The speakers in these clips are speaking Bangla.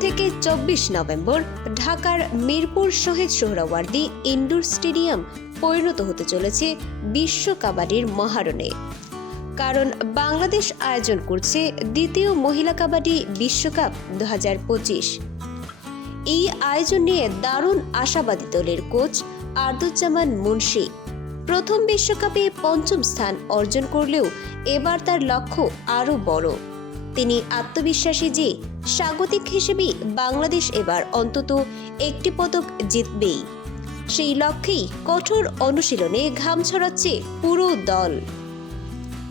চব্বিশ নভেম্বর ঢাকার মিরপুর শহীদ সোহরাওয়ার্দী ইনডোর স্টেডিয়াম পরিণত হতে চলেছে বিশ্ব কাবাডির মহারণে। কারণ বাংলাদেশ আয়োজন করছে দ্বিতীয় মহিলা কাবাডি বিশ্বকাপ দু হাজার পঁচিশ। এই আয়োজন নিয়ে দারুণ আশাবাদী দলের কোচ আর্দুজ্জামান মুন্সি। প্রথম বিশ্বকাপে পঞ্চম স্থান অর্জন করলেও এবার তার লক্ষ্য আরও বড়। তিনি আত্মবিশ্বাসী যে স্বাগতিক হিসেবে বাংলাদেশ এবার অন্তত একটি পদক জিতবেই। সেই লক্ষ্যেই কঠোর অনুশীলনে ঘাম ছড়াচ্ছে পুরো দল।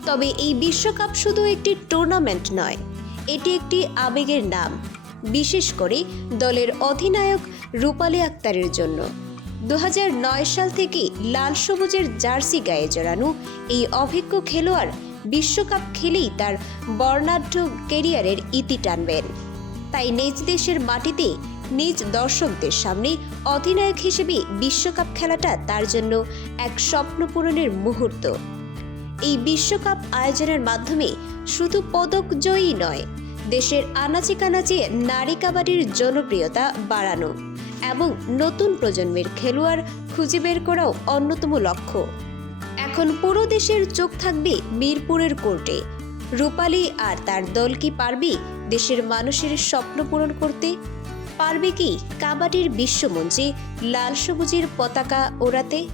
তবে এই বিশ্বকাপ শুধু একটি টুর্নামেন্ট নয়, এটি একটি আবেগের নাম, বিশেষ করে দলের অধিনায়ক রূপালী আক্তারের জন্য। দু হাজার নয় সাল থেকে লাল সবুজের জার্সি গায়ে জড়ানো এই অভিজ্ঞ খেলোয়াড় বিশ্বকাপ খেলেই তার বর্ণাঢ্য কেরিয়ারের ইতি টানবেন। তাই নিজ দেশের মাটিতে নিজ দর্শকদের সামনে অধিনায়ক হিসেবে বিশ্বকাপ খেলাটা তার জন্য এক স্বপ্ন পূরণের মুহূর্ত। এই বিশ্বকাপ আয়োজনের মাধ্যমে শুধু পদক জয়ী নয়, দেশের আনাচে কানাচে নারী কাবাডির জনপ্রিয়তা বাড়ানো এবং নতুন প্রজন্মের খেলোয়াড় খুঁজে বের করাও অন্যতম লক্ষ্য। এখন পুরো দেশের চোখ থাকবে মিরপুরের কোর্টে। রূপালী আর তার দল কি পারবে দেশের মানুষের স্বপ্ন পূরণ করতে? পারবে কি কাবাডির বিশ্বমঞ্চে লাল সবুজের পতাকা ওড়াতে?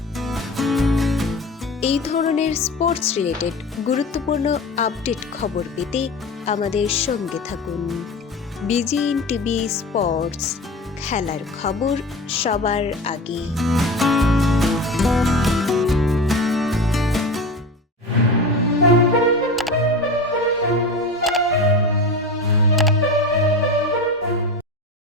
এই ধরনের স্পোর্টস রিলেটেড গুরুত্বপূর্ণ আপডেট খবর পেতে আমাদের সঙ্গে থাকুন। বিজিএন টিভি স্পোর্টস খেলার খবর সবার আগে।